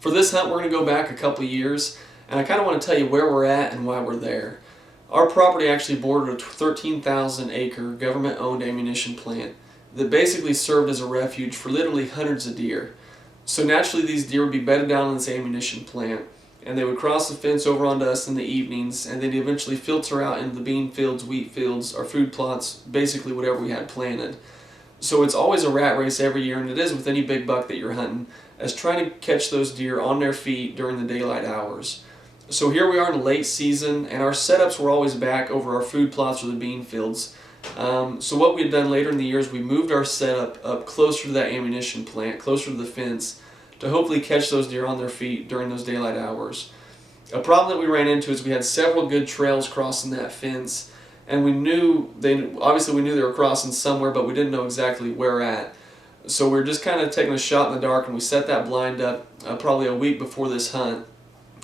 For this hunt, we're going to go back a couple years, and I kind of want to tell you where we're at and why we're there. Our property actually bordered a 13,000 acre government owned ammunition plant that basically served as a refuge for literally hundreds of deer. So naturally these deer would be bedded down in this ammunition plant, and they would cross the fence over onto us in the evenings, and they'd eventually filter out into the bean fields, wheat fields, our food plots, basically whatever we had planted. So it's always a rat race every year, and it is with any big buck that you're hunting, as trying to catch those deer on their feet during the daylight hours. So here we are in the late season, and our setups were always back over our food plots or the bean fields. So what we had done later in the year is we moved our setup up closer to that ammunition plant, closer to the fence, to hopefully catch those deer on their feet during those daylight hours. A problem that we ran into is we had several good trails crossing that fence, and we knew they were crossing somewhere, but we didn't know exactly where at. So we were just kind of taking a shot in the dark, and we set that blind up probably a week before this hunt.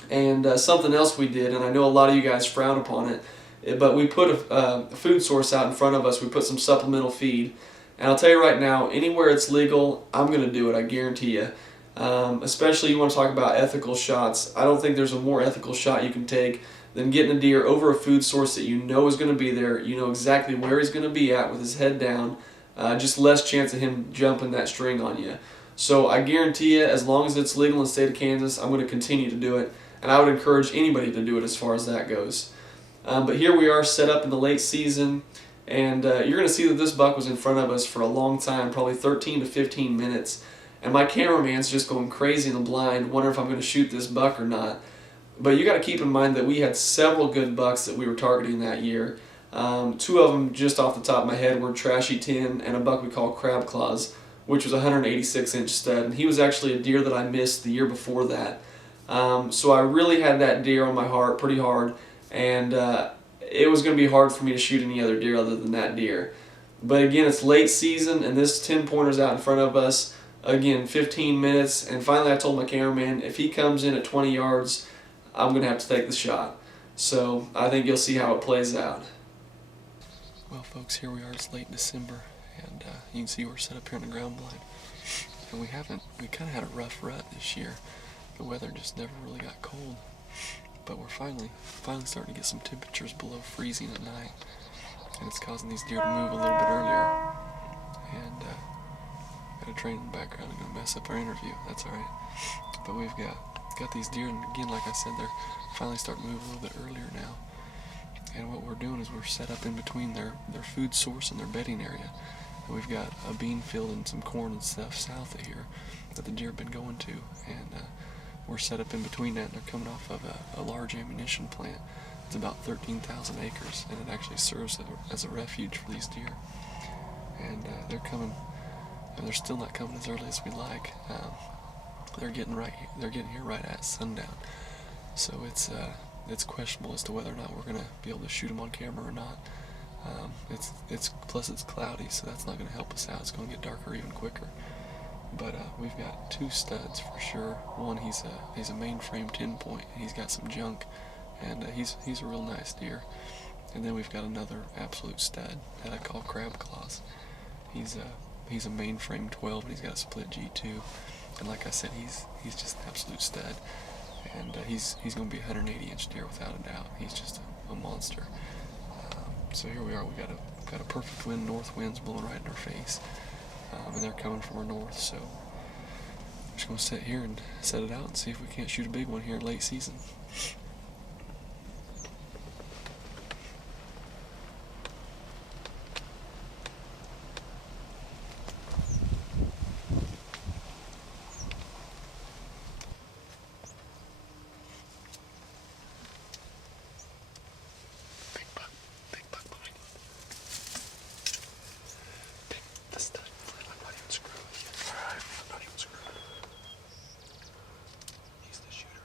And something else we did, and I know a lot of you guys frown upon it, but we put a food source out in front of us. We put some supplemental feed, and I'll tell you right now, anywhere it's legal, I'm going to do it, I guarantee you. Especially you want to talk about ethical shots. I don't think there's a more ethical shot you can take than getting a deer over a food source that you know is going to be there. You know exactly where he's going to be at with his head down. Just less chance of him jumping that string on you. So I guarantee you, as long as it's legal in the state of Kansas, I'm going to continue to do it. And I would encourage anybody to do it as far as that goes. But here we are set up in the late season, and you're going to see that this buck was in front of us for a long time, probably 13 to 15 minutes. And my cameraman's just going crazy in the blind, wondering if I'm going to shoot this buck or not. But you got to keep in mind that we had several good bucks that we were targeting that year. Two of them, just off the top of my head, were Trashy 10 and a buck we call Crab Claws, which was a 186-inch stud. And he was actually a deer that I missed the year before that. So I really had that deer on my heart pretty hard, and it was going to be hard for me to shoot any other deer other than that deer. But again, it's late season, and this 10-pointer's out in front of us. Again, 15 minutes, and finally I told my cameraman, if he comes in at 20 yards, I'm going to have to take the shot. So I think you'll see how it plays out. Well folks, here we are, it's late December, and you can see we're set up here in the ground blind. And we kind of had a rough rut this year. The weather just never really got cold, but we're finally starting to get some temperatures below freezing at night, and it's causing these deer to move a little bit earlier. And got a train in the background and gonna mess up our interview. That's all right. But we've got these deer, and again, like I said, they're finally starting to move a little bit earlier now. And what we're doing is we're set up in between their food source and their bedding area. And we've got a bean field and some corn and stuff south of here that the deer have been going to, and we're set up in between that, and they're coming off of a large ammunition plant. It's about 13,000 acres, and it actually serves as a refuge for these deer. And they're coming, and they're still not coming as early as we like. They're getting here right at sundown. So it's questionable as to whether or not we're going to be able to shoot them on camera or not. Plus it's cloudy, so that's not going to help us out. It's going to get darker even quicker. But we've got two studs for sure. One, he's a mainframe 10-point, and he's got some junk, and he's a real nice deer. And then we've got another absolute stud that I call Crab Claws. He's a mainframe 12, and he's got a split G2. And like I said, he's just an absolute stud, and he's going to be a 180-inch deer without a doubt. He's just a monster. So here we are. We got a perfect wind, north winds blowing right in our face. And they're coming from our north, so we're just going to sit here and set it out and see if we can't shoot a big one here in late season. Big buck behind you. The stud. I'm not even screwed. Alright, I'm not even screwed. He's the shooter.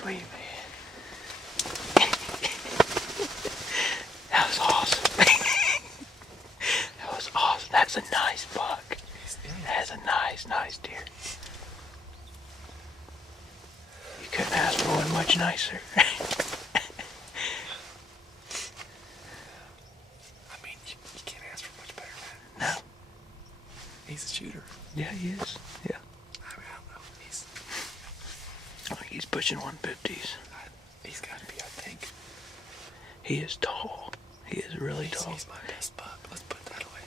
Sweet man. That was awesome. That was awesome. That's a nice buck. That's a nice deer. You couldn't ask for one much nicer. I mean, you can't ask for much better than that. No. He's a shooter. Yeah, he is. Yeah. I don't know. I think he's pushing 150s. He's got to be, I think. He is tall. He is really tall. He's my best buck. Let's put it that way.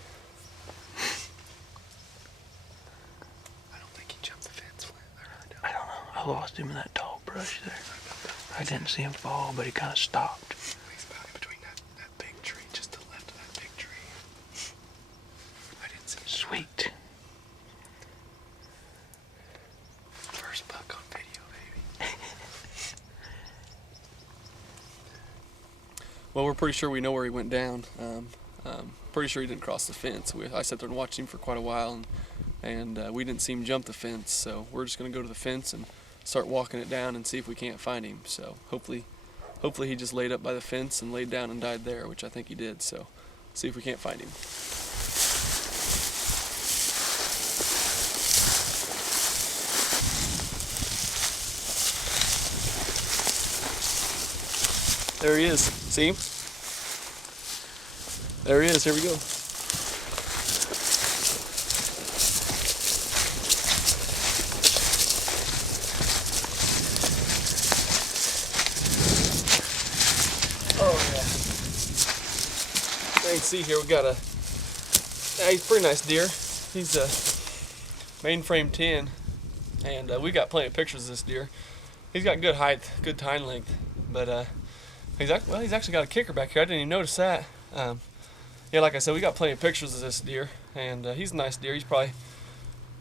I don't think he jumped the fence, Flint. I really don't. I don't know. I lost him in that tall brush there. I didn't see him fall, but he kind of stopped. He's about in between that big tree, just to the left of that big tree. I didn't see him. Sweet. First buck on video, baby. Well, we're pretty sure we know where he went down. Pretty sure he didn't cross the fence. I sat there and watched him for quite a while, and we didn't see him jump the fence. So we're just going to go to the fence and start walking it down and see if we can't find him. So hopefully he just laid up by the fence and laid down and died there, which I think he did. So see if we can't find him. There he is. See him? There he is. Here we go. Oh yeah. You can see here we got he's a pretty nice deer. He's a mainframe 10, and we got plenty of pictures of this deer. He's got good height, good tine length, but he's actually got a kicker back here. I didn't even notice that. Yeah, like I said, we got plenty of pictures of this deer, and he's a nice deer. He's probably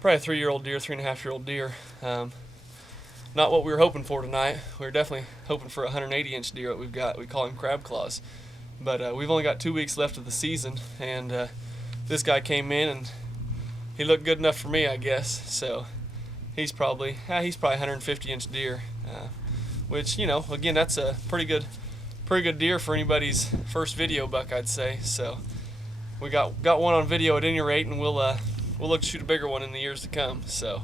a 3-year-old deer, 3.5-year-old deer. Not what we were hoping for tonight. We were definitely hoping for a 180-inch deer that we've got. We call him crab claws, but we've only got 2 weeks left of the season, and this guy came in and he looked good enough for me, I guess. So he's probably 150-inch deer, which, you know, again, that's a pretty good deer for anybody's first video buck, I'd say. So we got one on video at any rate, and we'll look to shoot a bigger one in the years to come. So